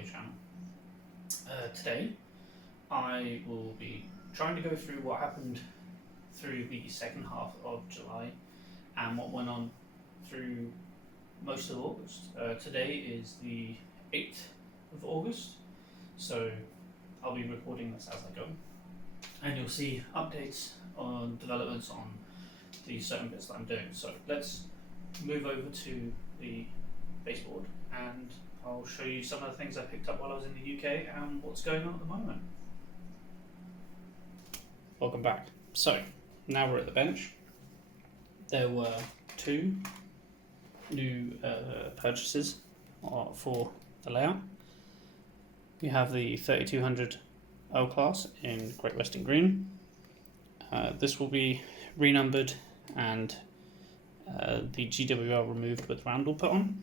Audio channel. Today I will be trying to go through what happened through the second half of July and what went on through most of August. Today is the 8th of August, so I'll be recording this as I go, and you'll see updates on developments on the certain bits that I'm doing. So let's move over to the baseboard and I'll show you some of the things I picked up while I was in the UK and what's going on at the moment. Welcome back. So now we're at the bench. There were two new purchases for the layout. We have the 3200 L class in Great Western Green. This will be renumbered and the GWL removed with roundel put on,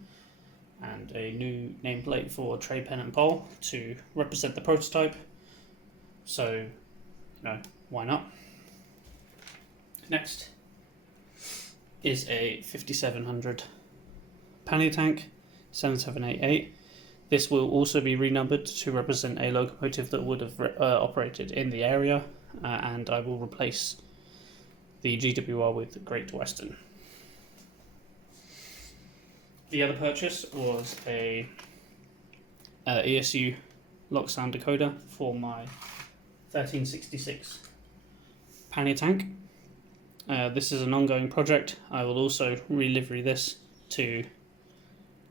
and a new nameplate for tray, pen and pole to represent the prototype. So, why not? Next is a 5700 pannier tank 7788. This will also be renumbered to represent a locomotive that would have operated in the area, and I will replace the GWR with Great Western. The other purchase was a ESU lock sound decoder for my 1366 pannier tank. This is an ongoing project. I will also relivery this to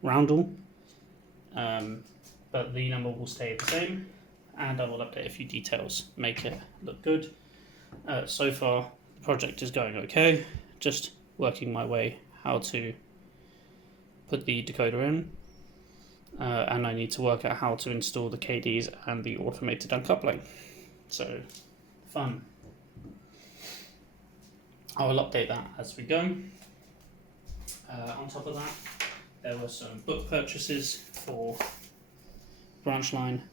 roundel, but the number will stay the same, and I will update a few details, make it look good. So far the project is going okay, just working my way how to put the decoder in, and I need to work out how to install the KDs and the automated uncoupling. So, fun. I will update that as we go. On top of that, there were some book purchases for branch line,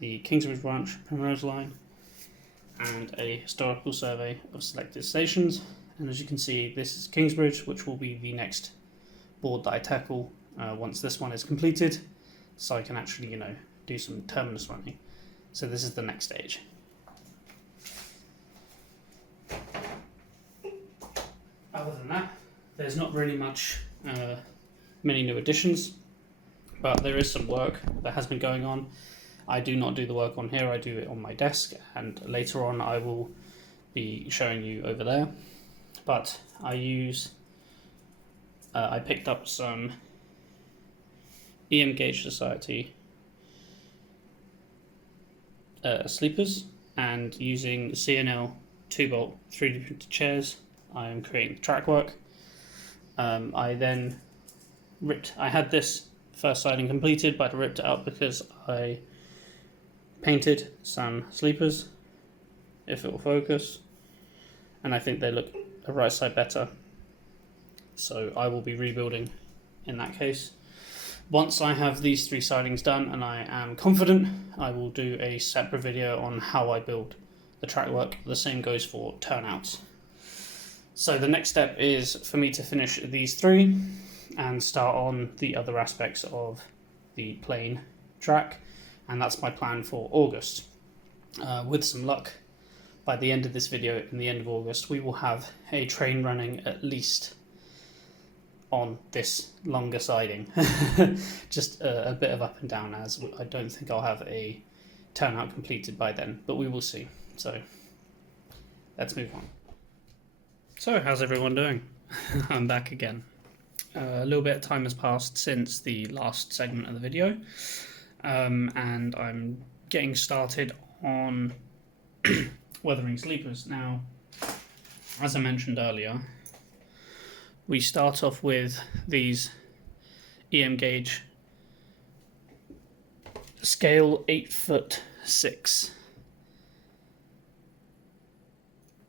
the Kingsbridge branch Primrose line, and a historical survey of selected stations. And as you can see, this is Kingsbridge, which will be the next board that I tackle once this one is completed, so I can actually do some terminus running. So this is the next stage. Other than that, there's not really many new additions, but there is some work that has been going on. I do not do the work on here, I do it on my desk, and later on I will be showing you over there. But I picked up some EM Gauge Society sleepers, and using CNL 2-bolt 3D printed chairs, I am creating the track work. I then I had this first siding completed, but I ripped it out because I painted some sleepers, if it will focus, and I think they look the right side better. So I will be rebuilding in that case. Once I have these three sidings done and I am confident, I will do a separate video on how I build the track work. The same goes for turnouts. So the next step is for me to finish these three and start on the other aspects of the plain track, and that's my plan for August. With some luck, by the end of this video, in the end of August, we will have a train running at least on this longer siding. Just a bit of up and down, as I don't think I'll have a turnout completed by then, but we will see. So let's move on. So how's everyone doing? I'm back again. A little bit of time has passed since the last segment of the video, and I'm getting started on weathering sleepers. Now, as I mentioned earlier, we start off with these EM Gauge scale 8'6".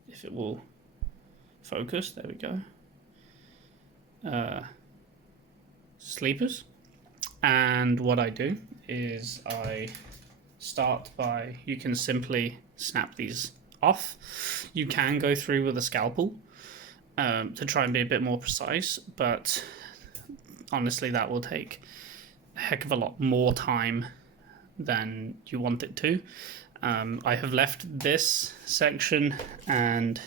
If it will focus, there we go. Sleepers, and what I do is I start by, you can simply snap these off. You can go through with a scalpel to try and be a bit more precise, but honestly that will take a heck of a lot more time than you want it to. I have left this section, and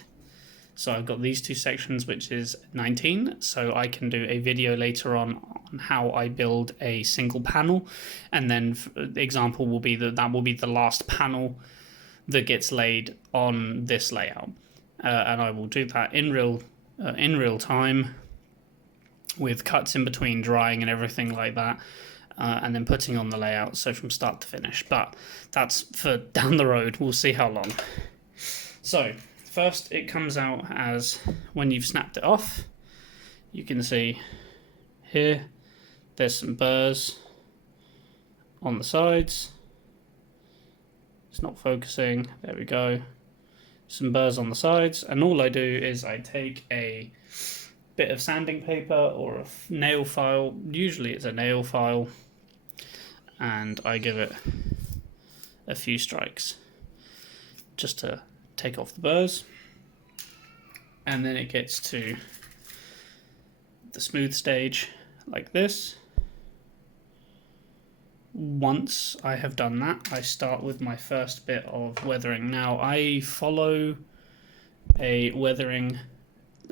so I've got these two sections, which is 19, so I can do a video later on how I build a single panel, and then the example will be that will be the last panel that gets laid on this layout, and I will do that in real time with cuts in between drying and everything like that, and then putting on the layout, so from start to finish. But that's for down the road. We'll see how long. So first, it comes out as when you've snapped it off. You can see here there's some burrs on the sides. It's not focusing. There we go. Some burrs on the sides, and all I do is I take a bit of sanding paper or a nail file. Usually it's a nail file, and I give it a few strikes just to take off the burrs, and then it gets to the smooth stage like this. Once I have done that, I start with my first bit of weathering. Now I follow a weathering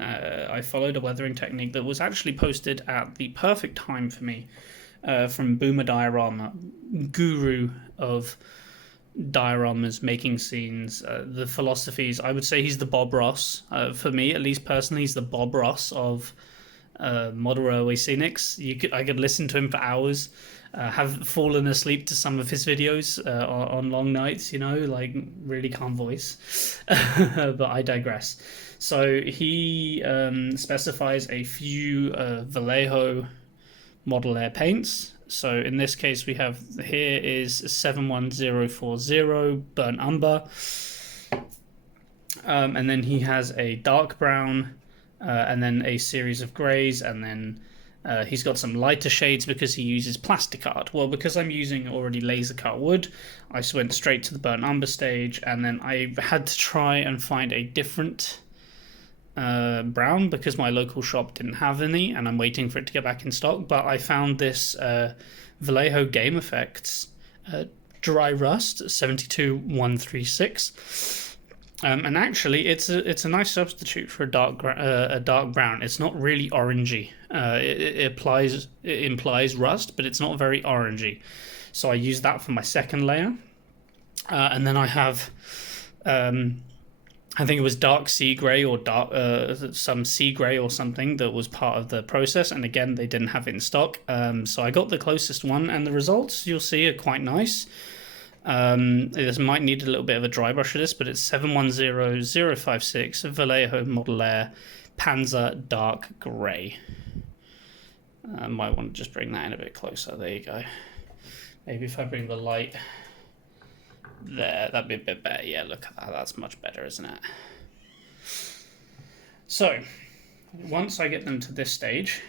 I followed a weathering technique that was actually posted at the perfect time for me, from Boomer Diorama, guru of dioramas, making scenes, the philosophies. I would say he's the Bob Ross, for me at least personally. He's the Bob Ross of model railway scenics. I could listen to him for hours, have fallen asleep to some of his videos on long nights, like really calm voice. But I digress. So he specifies a few Vallejo Model Air paints. So in this case, we have here is 71040 burnt umber, and then he has a dark brown, and then a series of greys, and then he's got some lighter shades because he uses plastic art. Well, because I'm using already laser cut wood, I went straight to the burnt umber stage, and then I had to try and find a different brown because my local shop didn't have any, and I'm waiting for it to get back in stock. But I found this Vallejo Game Effects Dry Rust 72136, and actually it's a nice substitute for a dark brown. It's not really orangey. It implies rust, but it's not very orangey. So I use that for my second layer, and then I have I think it was dark sea grey or some sea grey or something that was part of the process, and again they didn't have it in stock. So I got the closest one, and the results you'll see are quite nice. This might need a little bit of a dry brush for this, but it's 710056 Vallejo Model Air Panzer Dark Grey. Might want to just bring that in a bit closer. There you go. Maybe if I bring the light there, that'd be a bit better. Yeah, look at that. That's much better, isn't it? So once I get them to this stage,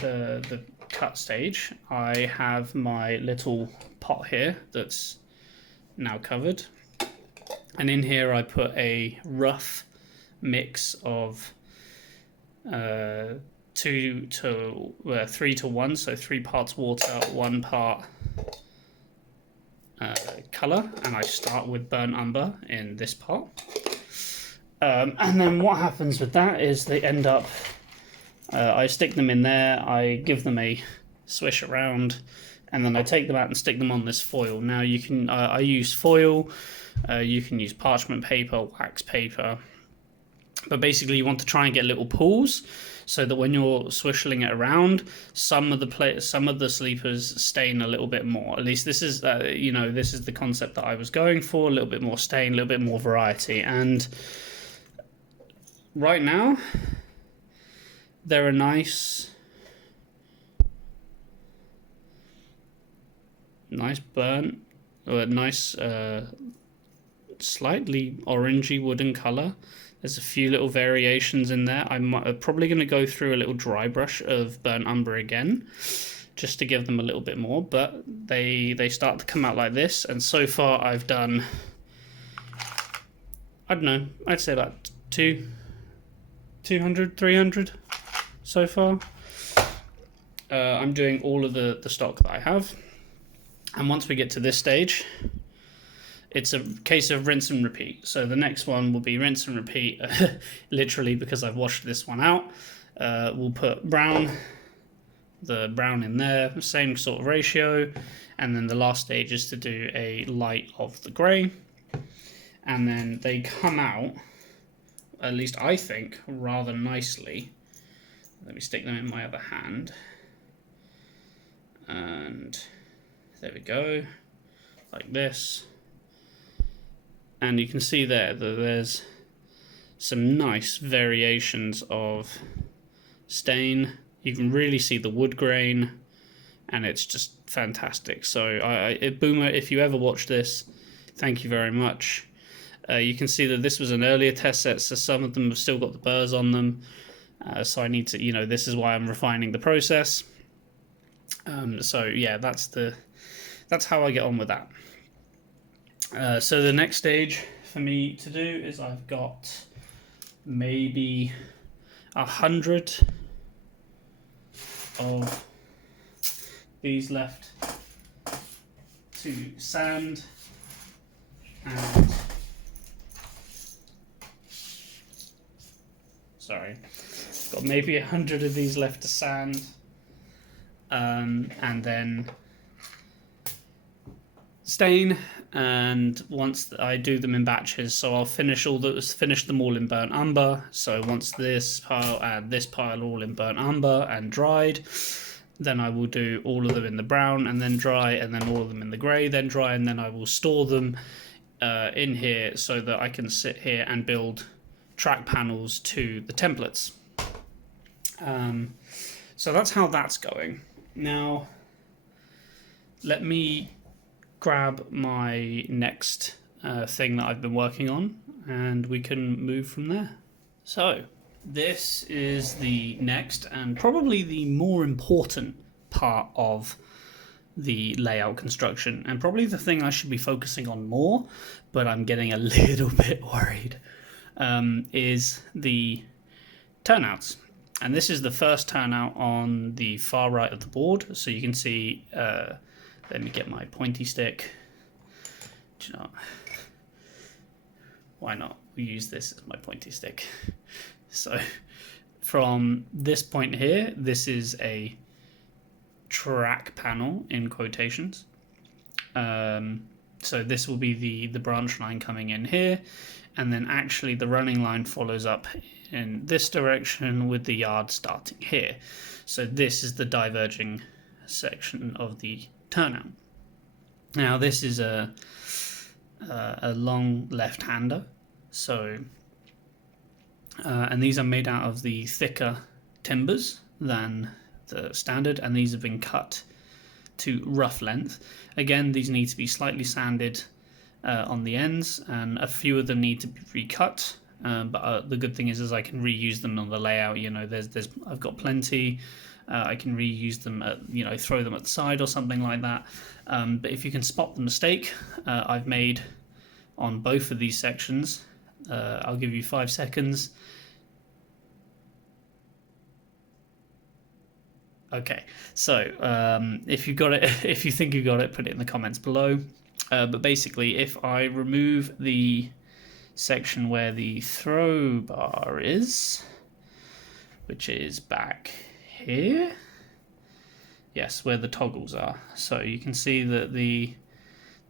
the cut stage, I have my little pot here that's now covered, and in here I put a rough mix of 3 to 1, so 3 parts water, 1 part colour, and I start with burnt umber in this pot, and then what happens with that is they end up, I stick them in there, I give them a swish around, and then I take them out and stick them on this foil. Now you can, I use foil, you can use parchment paper, wax paper, but basically you want to try and get little pools so that when you're swishing it around, some of the sleepers stain a little bit more. At least this is this is the concept that I was going for, a little bit more stain, a little bit more variety. And right now they're a nice burnt, or a nice slightly orangey wooden color. There's a few little variations in there. I'm probably going to go through a little dry brush of burnt umber again, just to give them a little bit more, but they start to come out like this, and so far I've done, I don't know, I'd say about 200, 300 so far. I'm doing all of the stock that I have. And once we get to this stage, it's a case of rinse and repeat. So the next one will be rinse and repeat, literally, because I've washed this one out. We'll put the brown in there, same sort of ratio. And then the last stage is to do a light of the grey. And then they come out, at least I think, rather nicely. Let me stick them in my other hand. And there we go, like this. And you can see there that there's some nice variations of stain. You can really see the wood grain, and it's just fantastic. So Boomer, if you ever watch this, thank you very much. You can see that this was an earlier test set, so some of them have still got the burrs on them. So I need to, this is why I'm refining the process. So yeah, that's how I get on with that. So the next stage for me to do is I've got maybe 100 of these left to sand, and got maybe 100 of these left to sand, and then stain. And once I do them in batches, so I'll finish them all in burnt umber. So once this pile and this pile all in burnt umber and dried, then I will do all of them in the brown and then dry, and then all of them in the grey, then dry, and then I will store them in here so that I can sit here and build track panels to the templates. So that's how that's going. Now, let me grab my next thing that I've been working on, and we can move from there. So this is the next and probably the more important part of the layout construction, and probably the thing I should be focusing on more, but I'm getting a little bit worried, is the turnouts. And this is the first turnout on the far right of the board. So you can see, let me get my pointy stick. Do you know, why not? We use this as my pointy stick. So from this point here, this is a track panel in quotations. So this will be the branch line coming in here, and then actually the running line follows up in this direction with the yard starting here. So this is the diverging section of the turnout. Now this is a long left-hander, so and these are made out of the thicker timbers than the standard, and these have been cut to rough length. Again, these need to be slightly sanded on the ends, and a few of them need to be recut. But the good thing is I can reuse them on the layout. I've got plenty. I can reuse them throw them at the side or something like that. But if you can spot the mistake I've made on both of these sections, I'll give you 5 seconds. Okay, so if you got it, if you think you got it, put it in the comments below. But basically, if I remove the section where the throw bar is, which is back here, yes, where the toggles are. So you can see that the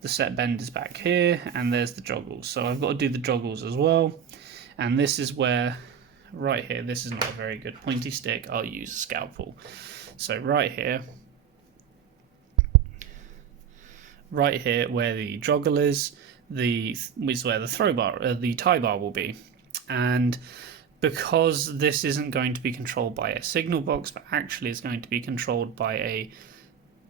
set bend is back here, and there's the joggles. So I've got to do the joggles as well. And this is where, right here, this is not a very good pointy stick. I'll use a scalpel. So right here where the joggle is where the throw bar, the tie bar will be. And because this isn't going to be controlled by a signal box, but actually is going to be controlled by a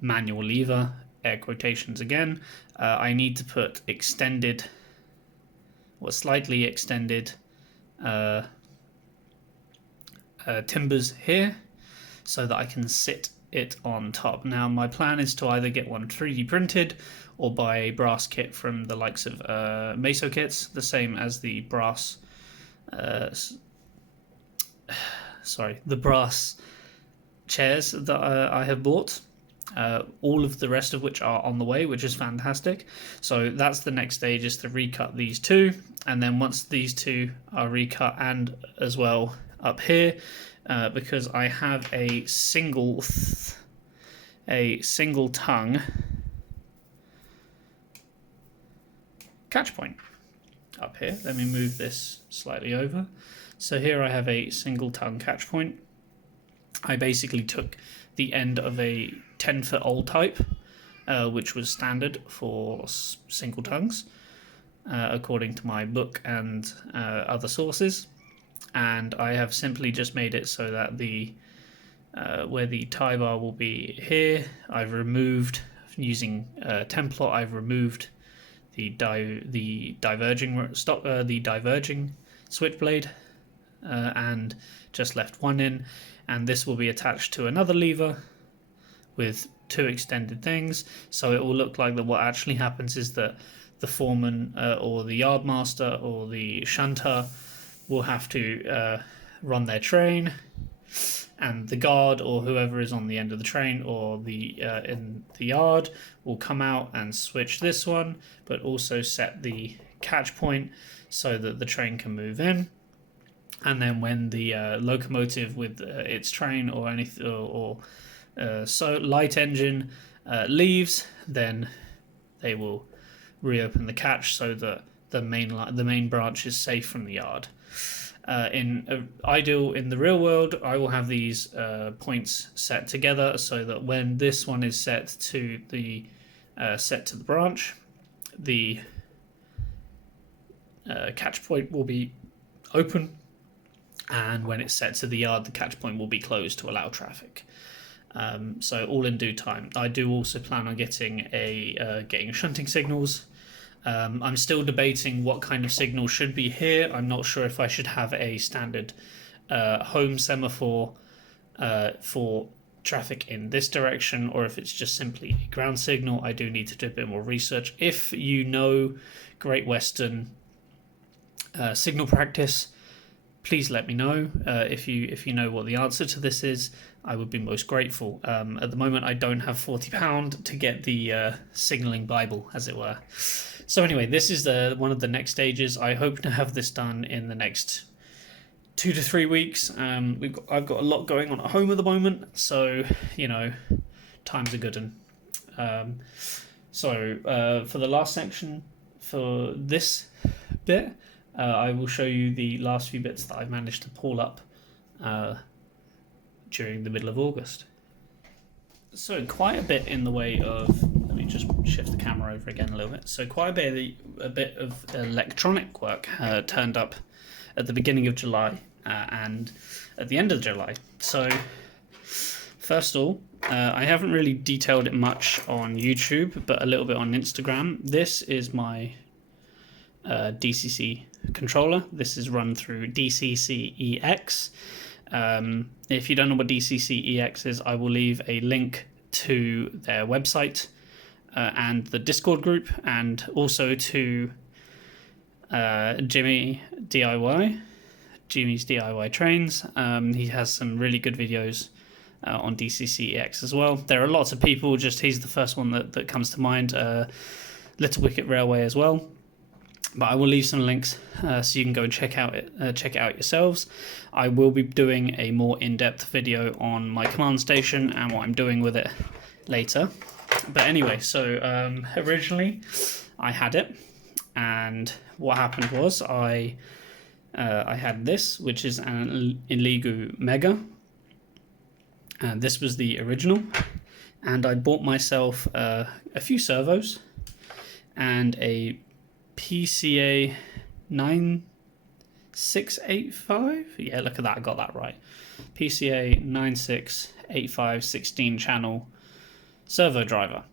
manual lever, air quotations again, I need to put extended, or slightly extended timbers here, so that I can sit it on top. Now my plan is to either get one 3D printed or buy a brass kit from the likes of Meso kits, the same as the brass the brass chairs that I have bought. All of the rest of which are on the way, which is fantastic. So that's the next stage, is to recut these two, and then once these two are recut, and as well up here, because I have a single tongue catch point up here. Let me move this slightly over. So here I have a single tongue catch point. I basically took the end of a 10-foot old type, which was standard for single tongues, according to my book and other sources, and I have simply just made it so that the where the tie bar will be here, I've removed, using Template, I've removed the diverging switchblade, and just left one in, and this will be attached to another lever with two extended things. So it will look like that what actually happens is that the foreman or the yardmaster or the shunter will have to run their train, and the guard or whoever is on the end of the train or the in the yard will come out and switch this one, but also set the catch point so that the train can move in. And then when the locomotive with its train or anything or so light engine leaves, then they will reopen the catch so that the main branch is safe from the yard. In the real world, I will have these points set together so that when this one is set to the branch, the catch point will be open, and when it's set to the yard, the catch point will be closed to allow traffic. So all in due time. I do also plan on getting shunting signals. I'm still debating what kind of signal should be here. I'm not sure if I should have a standard home semaphore for traffic in this direction, or if it's just simply a ground signal. I do need to do a bit more research. If you know Great Western signal practice, please let me know. If you know what the answer to this is, I would be most grateful. At the moment, I don't have £40 to get the signalling Bible, as it were. So anyway, this is one of the next stages. I hope to have this done in the next 2 to 3 weeks. I've got a lot going on at home at the moment, so time's a good one. So for the last section, for this bit, I will show you the last few bits that I've managed to pull up during the middle of August. So quite a bit in the way of, let me just shift the camera over again a little bit. So quite a bit of electronic work turned up at the beginning of July and at the end of July. So first of all, I haven't really detailed it much on YouTube, but a little bit on Instagram. This is my DCC controller. This is run through DCC-EX. If you don't know what DCC-EX is, I will leave a link to their website and the Discord group, and also to Jimmy's DIY Trains. He has some really good videos on DCC-EX as well. There are lots of people, just he's the first one that comes to mind. Little Wicket Railway as well. But I will leave some links so you can go and check it out yourselves. I will be doing a more in-depth video on my command station and what I'm doing with it later. But anyway, so originally I had it, and what happened was I had this, which is an Iligu Mega, and this was the original. And I bought myself a few servos and a PCA 9685. Yeah, look at that, I got that right. PCA 9685 16 channel servo driver.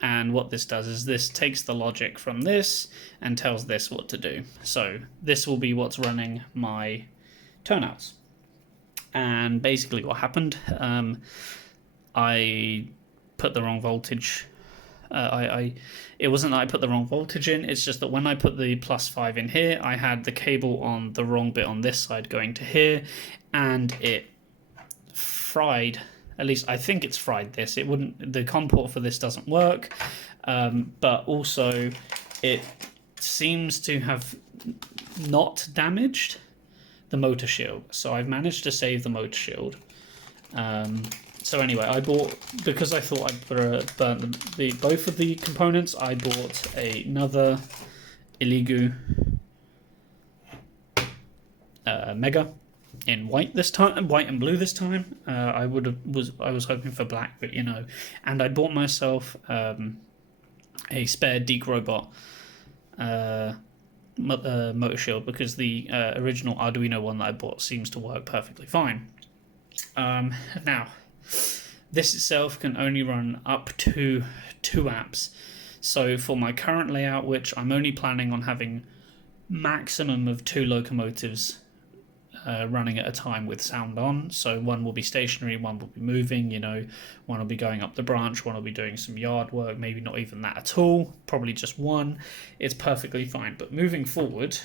And what this does is this takes the logic from this and tells this what to do. So this will be what's running my turnouts. And basically what happened, I put the wrong voltage. It wasn't that I put the wrong voltage in, it's just that when I put the +5 in here, I had the cable on the wrong bit on this side going to here, and it fried At least I think it's fried this. It wouldn't. The COM port for this doesn't work, but also it seems to have not damaged the motor shield. So I've managed to save the motor shield. So anyway, I bought, because I thought I'd burnt both of the components, I bought another Iligu Mega in white this time, white and blue this time. I was hoping for black, but and I bought myself a spare Deke Robot motor shield, because the original Arduino one that I bought seems to work perfectly fine. Now, this itself can only run up to 2 amps. So for my current layout, which I'm only planning on having maximum of 2 locomotives running at a time with sound on, so one will be stationary, one will be moving, one will be going up the branch, one will be doing some yard work, maybe not even that at all, probably just one. It's perfectly fine. But moving forward,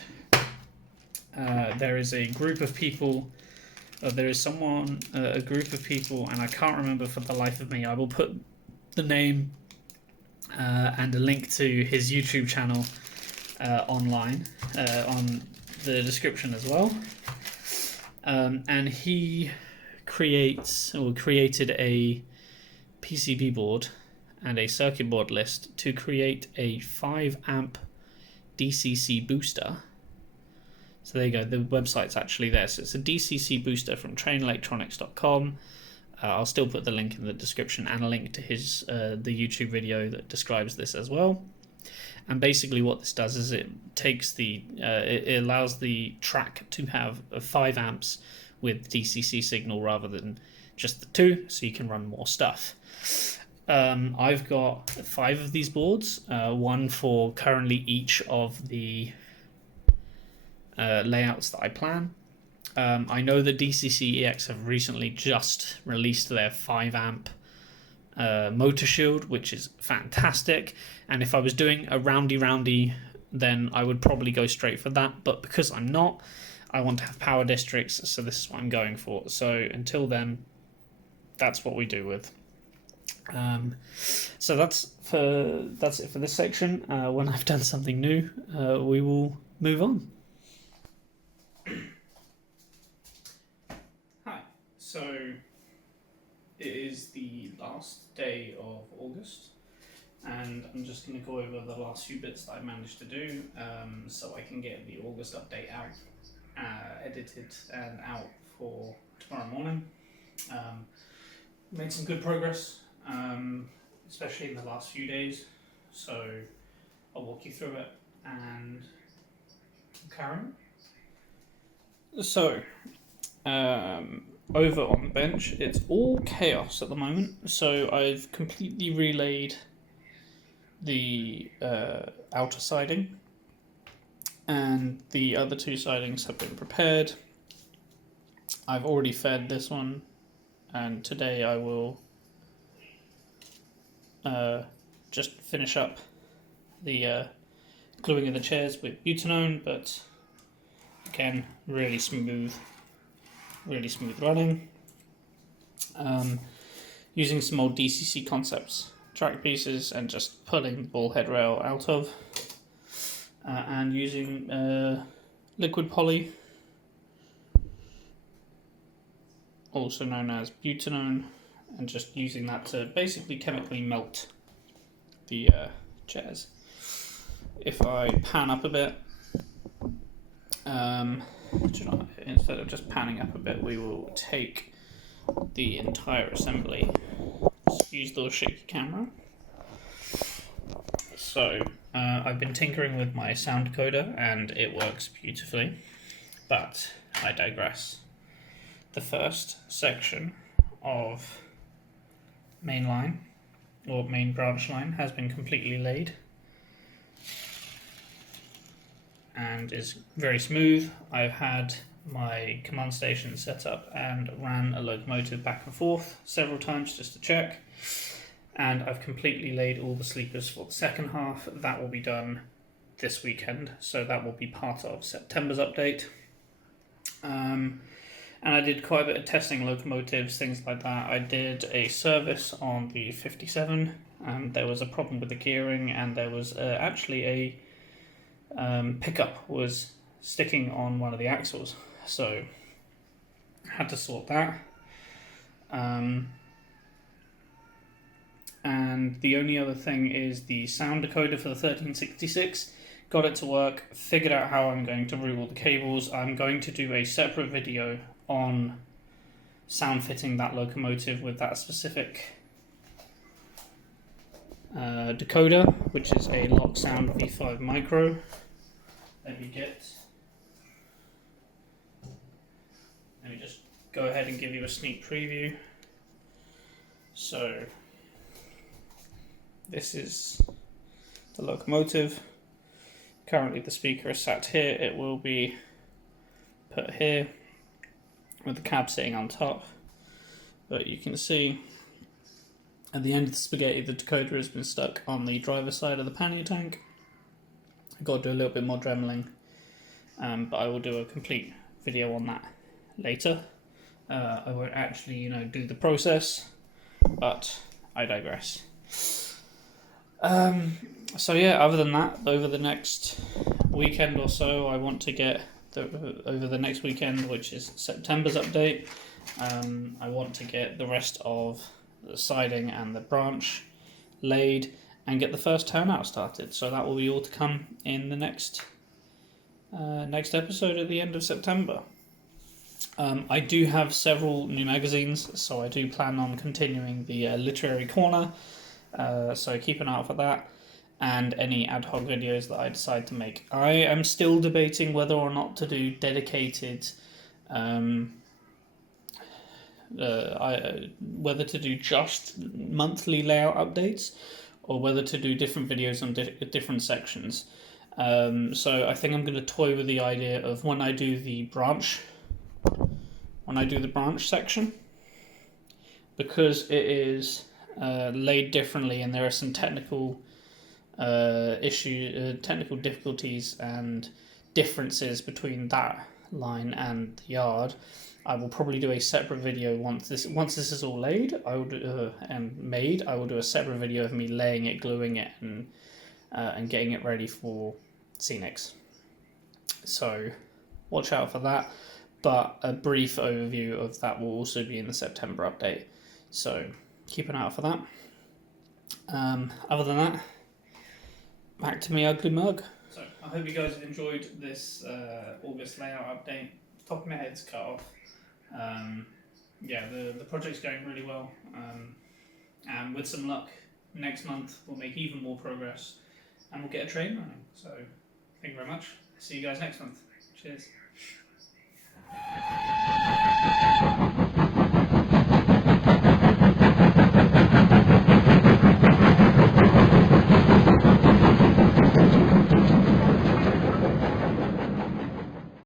there is a group of people, a group of people, and I can't remember for the life of me. I will put the name and a link to his YouTube channel online on the description as well. And he created a PCB board and a circuit board list to create a 5 amp DCC booster. So there you go, the website's actually there. So it's a DCC booster from trainelectronics.com. I'll still put the link in the description and a link to his the YouTube video that describes this as well. And basically what this does is it takes it allows the track to have 5 amps with DCC signal rather than just the 2, so you can run more stuff. I've got 5 of these boards, one for currently each of the layouts that I plan. I know that DCC-EX have recently just released their 5 amp motor shield, which is fantastic, and if I was doing a roundy, then I would probably go straight for that, but because I'm not, I want to have power districts, so this is what I'm going for. So until then, that's what we do with. So that's it for this section. When I've done something new, we will move on. Hi, so it is the last day of August, and I'm just going to go over the last few bits that I managed to do, so I can get the August update out, edited and out for tomorrow morning. Made some good progress, especially in the last few days, so I'll walk you through it and carry on. So, over on the bench, it's all chaos at the moment. So I've completely relayed the outer siding, and the other 2 sidings have been prepared. I've already fed this one, and today I will just finish up the gluing of the chairs with butanone, but again, really smooth running. Using some old DCC Concepts track pieces and just pulling the ball head rail out of, and using liquid poly, also known as butanone, and just using that to basically chemically melt the chairs. If I pan up a bit, instead of just panning up a bit, we will take the entire assembly. Just use the shaky camera. So I've been tinkering with my sound decoder and it works beautifully, but I digress. The first section of main line, or main branch line, has been completely laid and is very smooth. I've had my command station set up and ran a locomotive back and forth several times just to check, and I've completely laid all the sleepers for the second half. That will be done this weekend, so that will be part of September's update. And and I did quite a bit of testing locomotives, things like that. I did a service on the 57, and there was a problem with the gearing, and there was actually a pickup was sticking on one of the axles, so I had to sort that. And the only other thing is the sound decoder for the 1366. Got it to work, figured out how I'm going to route all the cables. I'm going to do a separate video on sound fitting that locomotive with that specific decoder, which is a Lock Sound V5 Micro. Let me just go ahead and give you a sneak preview. So this is the locomotive. Currently the speaker is sat here. It will be put here with the cab sitting on top. But you can see at the end of the spaghetti, the decoder has been stuck on the driver's side of the pannier tank. I've got to do a little bit more dremeling, but I will do a complete video on that later. I won't actually, do the process, but I digress. So yeah, other than that, over the next weekend or so, I want to get over the next weekend, which is September's update. I want to get the rest of the siding and the branch laid and get the first turnout started. So that will be all to come in the next episode at the end of September. I do have several new magazines, so I do plan on continuing the literary corner. So keep an eye out for that, and any ad hoc videos that I decide to make. I am still debating whether or not to do dedicated, whether to do just monthly layout updates, or whether to do different videos on different sections. So I think I'm going to toy with the idea of when I do the branch section, because it is laid differently, and there are some technical technical difficulties and differences between that line and the yard. I will probably do a separate video once this is all laid. I will do, and made. I will do a separate video of me laying it, gluing it, and getting it ready for Scenics. So watch out for that. But a brief overview of that will also be in the September update. So keep an eye out for that. Other than that, back to me ugly mug. So I hope you guys have enjoyed this August layout update. Top of my head's cut off. The project's going really well. And with some luck, next month we'll make even more progress and we'll get a train running. So thank you very much. See you guys next month. Cheers.